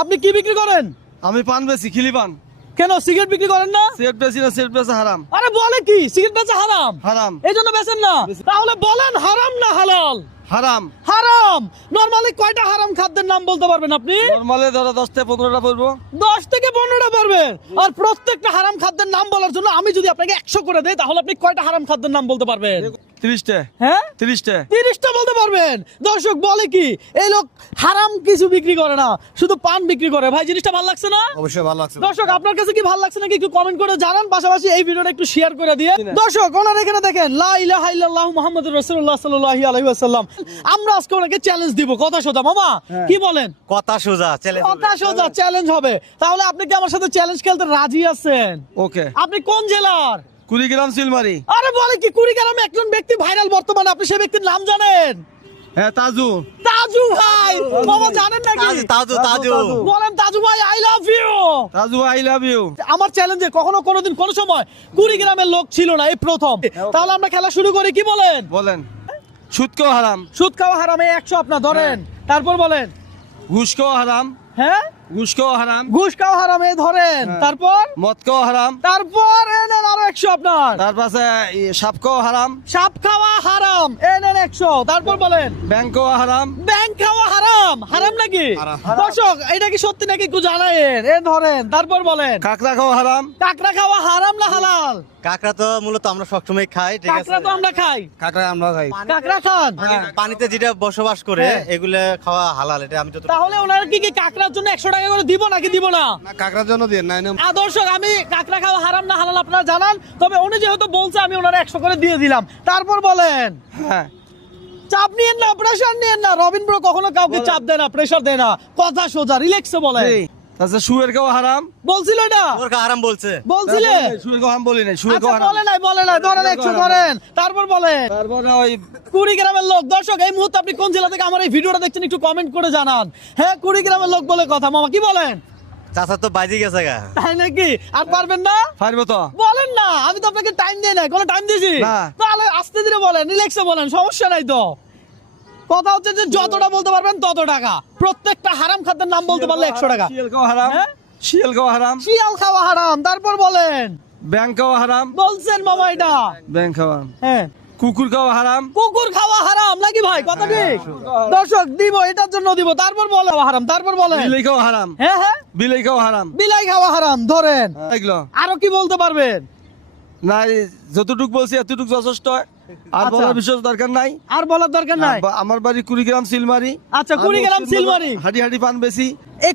আপনি কি বিক্রি করেন? আমি পান বেশি, খিলি পান। কেন সিগারেট বিক্রি করেন না? সিগারেট বেশি না, সিগারেট বেচা হারাম। আরে বলে কি সিগারেট বেচা হারাম? হারাম। এই জন্য বেচেন না? তাহলে বলেন হারাম না হালাল? হারাম। হারাম। নরমালি কয়টা হারাম খাদ্যের নাম বলতে পারবেন আপনি? নরমালি ধরো 10 থেকে 15টা বলবো। 10 থেকে 15টা পারবেন। আর প্রত্যেকটা হারাম খাদ্যের নাম বলার জন্য আমি যদি আপনাকে 100 করে দেই তাহলে আপনি কয়টা হারাম খাদ্যের নাম বলতে পারবেন? 30টা। হ্যাঁ 30টা। 30টা বলতে পারবেন। দর্শক বলে কি এই লোক হারাম কিছু বিক্রি করে না, শুধু পান বিক্রি করে। ভাই জিনিসটা ভালো লাগছে না? অবশ্যই ভালো লাগছে। দর্শক আপনার কাছে কি ভালো লাগছে নাকি একটু কমেন্ট করে জানান, পাশাপাশি এই ভিডিওটা একটু শেয়ার করে দিয়ে। দর্শক ওনারা এখানে দেখেন লা ইলাহা ইল্লাল্লাহু মুহাম্মাদুর রাসূলুল্লাহ সাল্লাল্লাহু আলাইহি ওয়াসাল্লাম। আমরা আজকে ওনাকে চ্যালেঞ্জ দিব, কথা সোজা মামা কি বলেন? কথা সোজা চ্যালেঞ্জ, কথা সোজা চ্যালেঞ্জ হবে। তাহলে আপনি কি আমার সাথে চ্যালেঞ্জ খেলতে রাজি আছেন? ওকে। আপনি কোন জেলার? কুড়িগ্রাম সিলমারি। আরে বলে কি কুড়িগ্রামে একজন ব্যক্তি ভাইরাল বর্তমানে, আপনি সেই ব্যক্তির নাম জানেন? হ্যাঁ তাজু। তাজু ভাই বাবা জানেন নাকি? তাজু তাজু বলেন তাজু ভাই I love you. Taju I love you. আমার চ্যালেঞ্জে কখনো কোনোদিন কোনো সময় কুড়িগ্রামের লোক ছিল না, এই প্রথম। তাহলে আমরা খেলা শুরু করি, কি বলেন? বলেন। সুদ খাওয়া হারাম। সুদ খাওয়া হারাম, এই 100 আপনার ধরেন। তারপর বলেন। ঘুষ খাওয়া হারাম। হ্যাঁ ঘুষ খাওয়া হারাম। ঘুষ খাওয়া হারাম, এই ধরেন। তারপর মদ খাওয়া হারাম। তারপর এনেন আরো 100 আপনার। তার পাশে সাপ খাওয়া হারাম। সাপ খাওয়া হারাম, এনেন 100। তারপর বলেন। ব্যাংক খাওয়া হারাম। ব্যাংক খাওয়া হারাম। হারাম নাকি? দর্শক এটা কি সত্যি নাকি একটু জানায়েন, এ ধরেন। তারপর বলেন। কাঁকড়া খাওয়া হারাম। কাঁকড়া খাওয়া হারাম না হালাল? কাঁকড়া তো মূলত আমরা সবসময় খাই, ঠিক আছে। কাঁকড়া তো আমরা খাই। কাঁকড়া আমরা খাই। কাঁকড়া খান। পানিতে যেটা বসবাস করে এগুলো খাওয়া হালাল, এটা আমি তো। তাহলে ওনারা কি কাঁকড়ার জন্য 100 টাকা করে দিব নাকি দিব না? না কাঁকড়ার জন্য দিয়ে না। দর্শক আমি কাঁকড়া খাওয়া হারাম না হালাল আপনারা জানান, তবে উনি যেহেতু বলছে আমি ওনারা 100 করে দিয়ে দিলাম। তারপর বলেন। হ্যাঁ। চাপ নিয়েন না, প্রেসার নিয়েন না। রবিন ব্রো কখনো কাউকে চাপ দেয় না, প্রেসার দেয় না। কথা সোজা রিল্যাক্সে বলেন। তাছাড়া শুয়ের খাওয়া হারাম। বলছিল এটা? তোর হারাম বলছে। বলছিলে? শুয়ের খাওয়া হারাম বলি নাই, শুয়ের আচ্ছা খাওয়া হারাম। বলে নাই ধরেন 100 ধরেন। তারপর বলেন। তারপরে ওই কুড়িগ্রামের লোক। দর্শক এই মুহূর্তে আপনি কোন জেলা থেকে আমার এই ভিডিওটা দেখছেন একটু কমেন্ট করে জানান। হ্যাঁ কুড়িগ্রামের লোক বলে কথা। মামা কি বলেন? চাচা তো বাজি গেছে গা। তাই নাকি? আর পারবেন না? পারবো তো। বলেন না, আমি তো আপনাকে টাইম দেই না। কোনো টাইম দিয়েছি? না। তাহলে আস্তে ধীরে বলেন, রিল্যাক্সে বলেন, সমস্যা নাই তো। কথা হচ্ছে যে যতটা বলতে পারবেন তত টাকা। প্রত্যেকটা হারাম খাদ্যের নাম বলতে পারলে 100 টাকা। শিয়াল খাওয়া হারাম। হ্যাঁ? শিয়াল খাওয়া হারাম। শিয়াল খাওয়া হারাম। তারপর বলেন। ব্যাংক খাওয়া হারাম। বলছেন মামা এটা? ব্যাংক খাওয়া। হ্যাঁ। কুকুর খাওয়া হারাম। কুকুর খাওয়া হারাম নাকি ভাই? কথা ঠিক? দর্শক দিব, এটার জন্য দিব। তারপর বলে হারাম। তারপর বলেন। বিলাই খাওয়া হারাম। হ্যাঁ হ্যাঁ বিলাই খাওয়া হারাম। বিলাই খাওয়া হারাম ধরেন। এগুলো আরো কি বলতে পারবেন? না যতটুক বলছি এতটুক যথেষ্ট। আর আচ্ছা। বলার বিশেষ দরকার নাই। আর বলার দরকার নাই। আমার বাড়ি কুড়িগ্রাম সিলমারি। আচ্ছা কুড়িগ্রাম সিলমারি। হাঁটি হাঁটি পান বেশি। এই